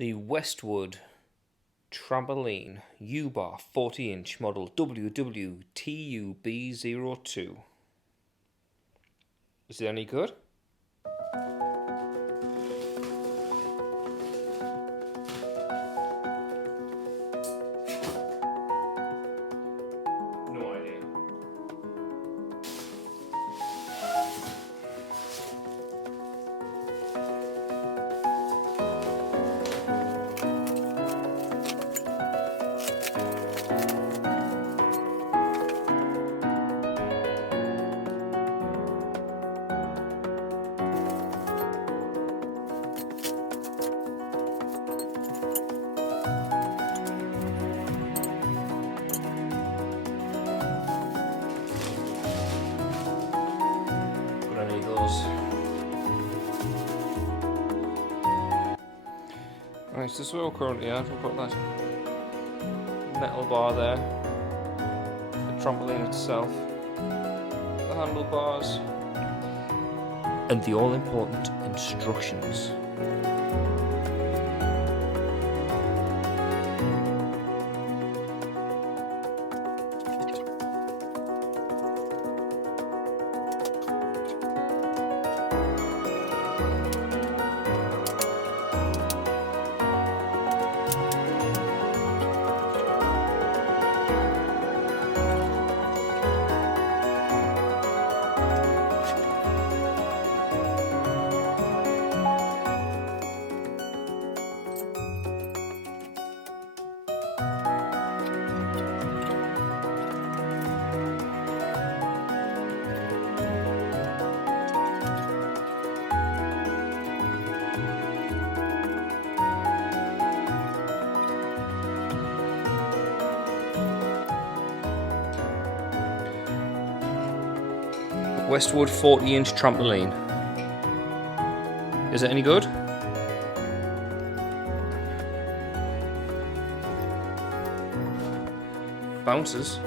The Westwood trampoline U-bar 40-inch model WWTUB02. Is it any good? No idea. Any of those. Right, so this is what we're currently at. We've got that metal bar there, the trampoline itself, the handlebars, and the all-important instructions. Westwood 40-inch trampoline. Is it any good? Bounces.